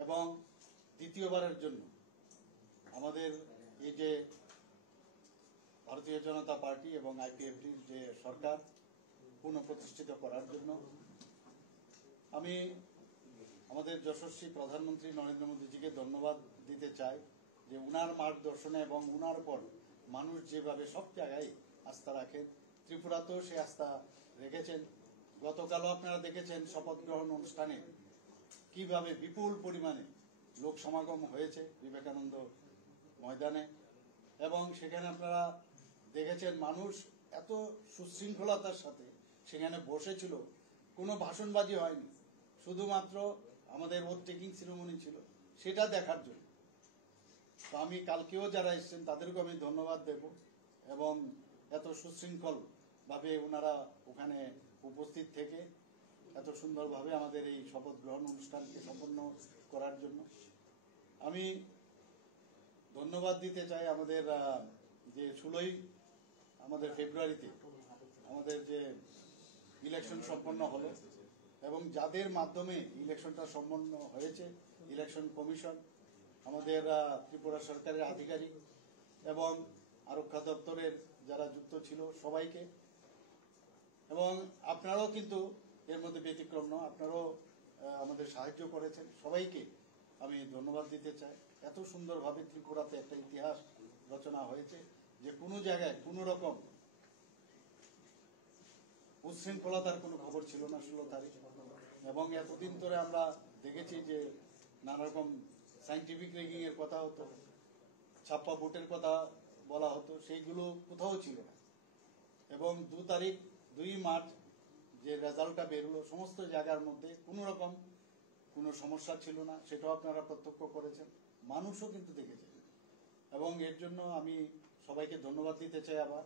এবং দ্বিতীয়বারের জন্য আমাদের এই যে ভারতীয় জনতা পার্টি এবং আইপিএফটির যে সরকার পুনঃপ্রতিষ্ঠিত করার জন্য আমি আমাদের যশস্বী প্রধানমন্ত্রী নরেন্দ্র মোদীজিকে ধন্যবাদ দিতে চাই যে উনার মার্গদর্শনে এবং উনার পর মানুষ যেভাবে সব জায়গায় আস্থা রাখেন, ত্রিপুরাতেও সে আস্থা রেখেছেন। গতকালও আপনারা দেখেছেন শপথ গ্রহণ অনুষ্ঠানে কিভাবে বিপুল পরিমাণে লোক সমাগম হয়েছে বিবেকানন্দ ময়দানে, এবং সেখানে আপনারা দেখেছেন মানুষ এত সুশৃঙ্খলতার সাথে সেখানে বসেছিল, কোনো ভাষণবাজি হয়নি, শুধুমাত্র আমাদের ওথ টেকিং সেরেমনি ছিল সেটা দেখার জন্য। তো আমি কালকেও যারা এসেছেন তাদেরকে আমি ধন্যবাদ দেব, এবং এত সুশৃঙ্খলভাবে ওনারা ওখানে উপস্থিত থেকে এত সুন্দরভাবে আমাদের এই শপথ গ্রহণ অনুষ্ঠানকে সম্পন্ন করার জন্য আমি ধন্যবাদ দিতে চাই। আমাদের যে 16ই আমাদের ফেব্রুয়ারিতে আমাদের যে ইলেকশন সম্পন্ন হলো এবং যাদের মাধ্যমে ইলেকশনটা সম্পন্ন হয়েছে, ইলেকশন কমিশন, আমাদের ত্রিপুরা সরকারের আধিকারিক এবং আরক্ষা দপ্তরের যারা যুক্ত ছিল সবাইকে, এবং আপনারাও কিন্তু এর মধ্যে ব্যতিক্রম নয়, আপনারাও আমাদের সাহায্য করেছেন, সবাইকে আমি ধন্যবাদ দিতে চাই। এত সুন্দরভাবে ত্রিপুরাতে একটা ইতিহাস রচনা হয়েছে যে কোনো জায়গায় কোনো রকম উচ্ছৃঙ্খলতার কোনো খবর ছিল না 16 তারিখ। এবং এতদিন ধরে আমরা দেখেছি যে নানা রকম সাইন্টিফিক রেগিং এর কথা হতো, ছাপ্পা ভোটের কথা বলা হতো, সেইগুলো কোথাও ছিল না। এবং 2 মার্চ যে রেজাল্টটা বেরোলো সমস্ত জায়গার মধ্যে কোনো রকম কোনো সমস্যা ছিল না, সেটাও আপনারা প্রত্যক্ষ করেছেন, মানুষও কিন্তু দেখেছেন, এবং এর জন্য আমি সবাইকে ধন্যবাদ দিতে চাই আবার।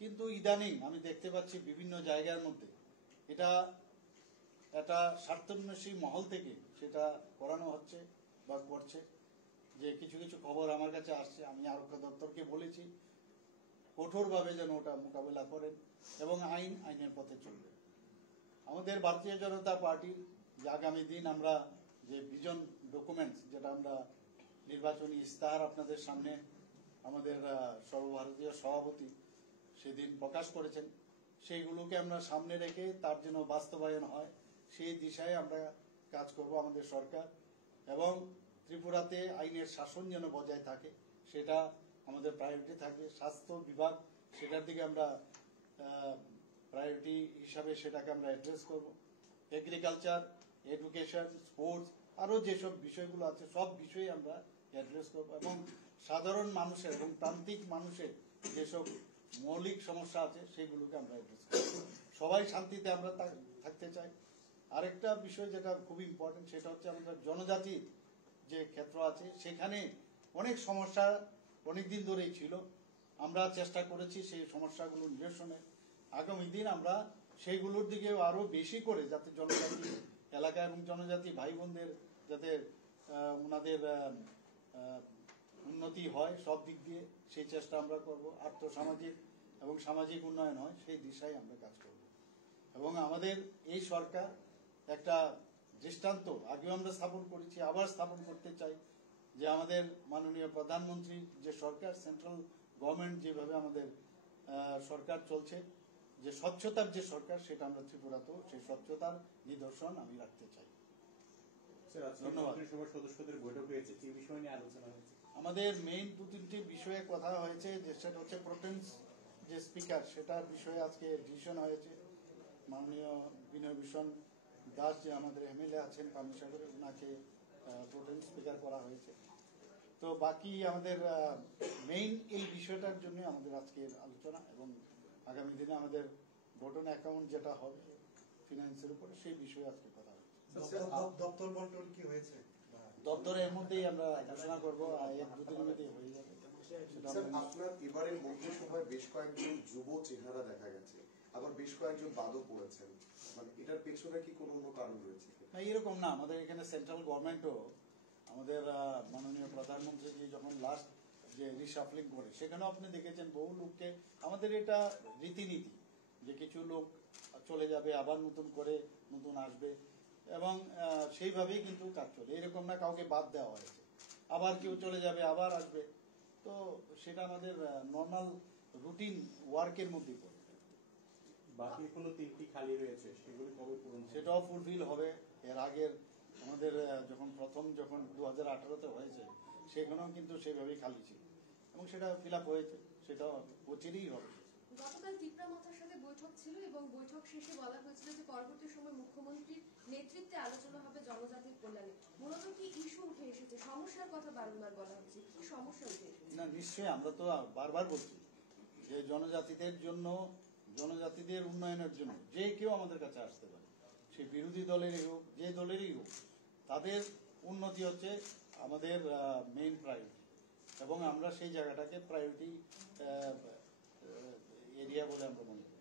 কিন্তু ইদানিং আমি দেখতে পাচ্ছি বিভিন্ন জায়গার মধ্যে এটা একটা স্বার্থান্বেষী মহল থেকে সেটা করানো হচ্ছে বা করছে, যে কিছু কিছু খবর আমার কাছে আসছে। আমি আরক্ষা দপ্তরকে বলেছি কঠোরভাবে যেন ওটা মোকাবেলা করেন এবং আইনের পথে চলবে। আমাদের ভারতীয় জনতা পার্টির যে আগামী দিন আমরা যে ভিজন ডকুমেন্টস, যেটা আমরা নির্বাচনী ইস্তাহার আপনাদের সামনে আমাদের সর্বভারতীয় সভাপতি সেদিন প্রকাশ করেছেন, সেইগুলোকে আমরা সামনে রেখে তার যেন বাস্তবায়ন হয় সেই দিশায় আমরা কাজ করব আমাদের সরকার, এবং ত্রিপুরাতে আইনের শাসন যেন বজায় থাকে সেটা আমাদের প্রায়োরিটি থাকবে। স্বাস্থ্য বিভাগ সেটার দিকে আমরা প্রায়োরিটি হিসাবে সেটাকে আমরা অ্যাড্রেস করব। এগ্রিকালচার, এডুকেশন, স্পোর্টস, আরও যেসব বিষয়গুলো আছে সব বিষয়ে আমরা অ্যাড্রেস করব, এবং সাধারণ মানুষের এবং প্রান্তিক মানুষের যেসব মৌলিক সমস্যা আছে সেগুলোকে আমরা অ্যাড্রেস করব। সবাই শান্তিতে আমরা থাকতে চাই। আরেকটা বিষয় যেটা খুব ইম্পর্টেন্ট সেটা হচ্ছে আমাদের জনজাতির যে ক্ষেত্র আছে সেখানে অনেক সমস্যা অনেকদিন ধরেই ছিল, আমরা চেষ্টা করেছি সেই সমস্যাগুলো নিরসনে। আগামী দিন আমরা সেইগুলোর দিকে আরো বেশি করে যাতে জনজাতি এলাকা এবং জনজাতি ভাই বোনদের যাতে ওনাদের উন্নতি হয় সব দিক দিয়ে সেই চেষ্টা আমরা করব। আর্থসামাজিক এবং সামাজিক উন্নয়ন হয় সেই দিশায় আমরা কাজ করব। এবং আমাদের এই সরকার একটা দৃষ্টান্ত আগেও আমরা স্থাপন করেছি, আবার স্থাপন করতে চাই, যে আমাদের মাননীয় প্রধানমন্ত্রী যে সরকার, সেন্ট্রাল গভর্নমেন্ট যেভাবে আমাদের সরকার চলছে, যে স্বচ্ছতার যে সরকার, সেটা আমরা ত্রিপুরাতেও সেই স্বচ্ছতার নিদর্শন আমি রাখতে চাই। ধন্যবাদ। সদস্যদের বৈঠক হয়েছে, কি বিষয় নিয়ে আলোচনা হয়েছে? আমাদের মেইন 2-3টি বিষয়ে কথা হয়েছে, যে সেটা হচ্ছে প্রোটেন্স যে স্পিকার, সেটার বিষয়ে আজকে ডিসিশন হয়েছে। মাননীয় বিনয় ভূষণ দাস যে আমাদের এমএলএ আছেন পানিসাগরে, ওনাকে প্রোটেন্স স্পিকার করা হয়েছে। তো বাকি আমাদের মেইন এই বিষয়টার জন্য আমাদের আজকের আলোচনা, এবং আগামী দিনে আমাদের ভোটন অ্যাকাউন্ট যেটা হবে ফিনান্সের উপরে সেই বিষয়ে আজকে কথা হচ্ছে। দপ্তর বন্টন কি হয়েছে? দপ্তরের মধ্যেই আমরা ঘোষণা করবো, 1-2 দিনের মধ্যেই হয়ে যাবে। আপনার এবারের মন্ত্রিসভায় বেশ কয়েকজন যুব চেহারা দেখা গেছে, আবার বেশ কয়েকজন বাদও পড়েছেন, মানে এটার পেছনে কি কোনো অন্য কারণ রয়েছে? না, এরকম না। আমাদের এখানে সেন্ট্রাল গভর্নমেন্টও আমাদের মাননীয় প্রধানমন্ত্রী যখন লাস্ট যে রিসাফলিং করে সেখানেও আপনি দেখেছেন বহু লোককে, আমাদের এটা রীতিনীতি যে কিছু লোক চলে যাবে আবার নতুন করে নতুন আসবে, এবং সেইভাবেই কিন্তু কাজ চলে, এরকম না কাউকে বাদ দেওয়া হয়েছে আবার কেউ চলে যাবে আবার আসবে, তো সেটা আমাদের নর্মাল রুটিন ওয়ার্কের মধ্যেই পড়ে। বাকি কোনো 3টি খালি রয়েছে, সেগুলো কবে পূরণ হবে? সেটাও ফুলফিল হবে। এর আগের আমাদের যখন 2018-তে হয়েছে সেখানেও কিন্তু সেভাবেই খালি ছিল এবং সেটা ফিল আপ হয়েছে, সেটা অচিরেই হবে। গতকাল তিপ্রা মাথার সাথে বৈঠক ছিল এবং বৈঠক শেষে বলা হয়েছিল যে পরবর্তী সময় মুখ্যমন্ত্রীর নেতৃত্বে আলোচনা হবে জনজাতির কল্যাণে। মূলত কি ইস্যু উঠে এসেছে? সমস্যার কথা বারংবার বলা হচ্ছে, কি সমস্যা উঠে এসেছে? না, নিশ্চয়ই আমরা তো বারবার বলছি যে জনজাতিদের জন্য, জনজাতিদের উন্নয়নের জন্য যে কেউ আমাদের কাছে আসতে পারে, সে বিরোধী দলেরই হোক, যে দলেরই হোক, তাদের উন্নতি হচ্ছে আমাদের মেইন প্রায়োরিটি এবং আমরা সেই জায়গাটাকে প্রায়োরিটি এরিয়া বলে আমরা মনে করি।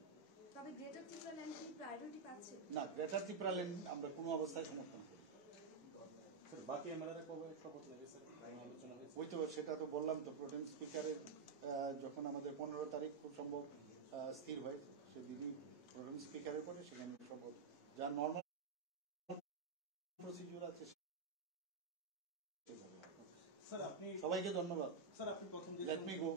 তবে গ্রেটার ত্রিপুরা ল্যান্ড কি প্রায়োরিটি পাচ্ছে? না, গ্রেটার ত্রিপুরা ল্যান্ড আমরা কোনো অবস্থায় সমর্থন করি। স্যার, বাকি এমএলএরা কবে শপথ নেবে স্যার? আলোচনা হয়েছে? ওই তো সেটা তো বললাম তো, প্রোটেম স্পিকারের যখন আমাদের 15 তারিখ খুব সম্ভব স্থির হয়েছে, সেদিনই প্রোটেম স্পিকারের পরে সেখানে শপথ, যা নর্মাল প্রসিডিউর আছে। স্যার, আপনি সবাইকে ধন্যবাদ। স্যার আপনি প্রথম যে লেট মি গো।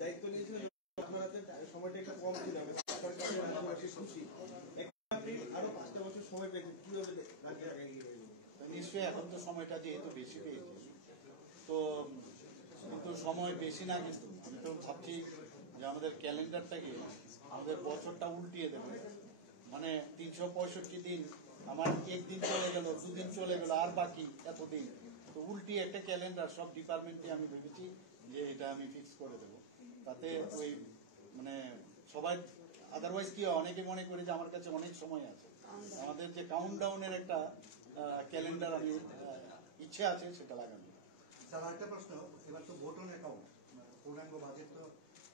দায়িত্ব নিয়েছিলেন, সময়টা একটু কম ছিল, আরো 5টা বছর সময় পেয়েছেন, কিভাবে নিশ্চয়ই এখন তো সময়টা যেহেতু বেশি পেয়েছি, তো কিন্তু সময় বেশি না, কিন্তু আমি তো ভাবছি যে আমাদের ক্যালেন্ডারটাকে, আমাদের বছরটা উল্টিয়ে দেবে, মানে 365 দিন, আমার একদিন চলে গেল, 2 দিন চলে গেল, আর বাকি এতদিন, তো উল্টিয়ে একটা ক্যালেন্ডার সব ডিপার্টমেন্টে আমি ভেবেছি যে এটা আমি ফিক্স করে দেবো, তাতে ওই মানে সবাই, আদারওয়াইজ কি হয়, অনেকে মনে করি যে আমার কাছে অনেক সময় আছে, আমাদের যে কাউন্টডাউনের একটা ক্যালেন্ডার আমি ইচ্ছে আছে সেটা লাগানো। স্যার আরেকটা প্রশ্ন, এবার তো ভোট অন অ্যাকাউন্ট, পূর্ণাঙ্গ বাজেট তো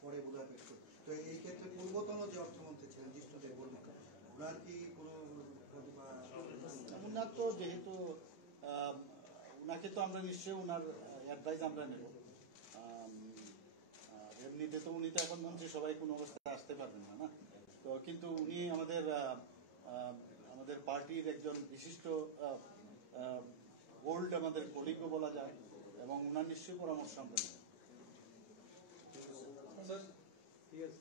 পরে বোধ হয় পেশ করবে, তো এই ক্ষেত্রে পূর্বতন যে অর্থমন্ত্রী ছিলেন জিষ্ণুদেব বর্মা, ওনার কি কোনো ওনার তো যেহেতু ওনাকে তো আমরা নিশ্চয়ই ওনার অ্যাডভাইস আমরা নেব, এমনিতে তো উনি তো এখন মন্ত্রী, সবাই কোনো অবস্থায় আসতে পারবেন না, না তো, কিন্তু উনি আমাদের আমাদের পার্টির একজন বিশিষ্ট ওল্ড আমাদের কলিগও বলা যায়, এবং ওনার নিশ্চয়ই পরামর্শ আমরা নেব। স্যার ঠিক আছে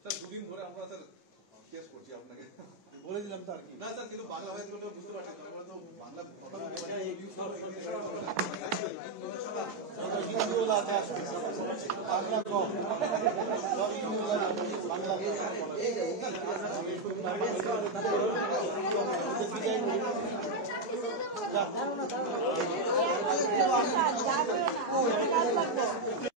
স্যার, 2 দিন ধরে আমরা স্যার কেস করছি আপনাকে, বলে দিলাম তো আর কি। না স্যার, কিন্তু বাংলা হয়ে গেলে বুঝতে পারছি, আমরা তো বাংলা হিন্দুগুলো আছে, বাংলা কম, সব হিন্দুগুলো বাংলা যাবে না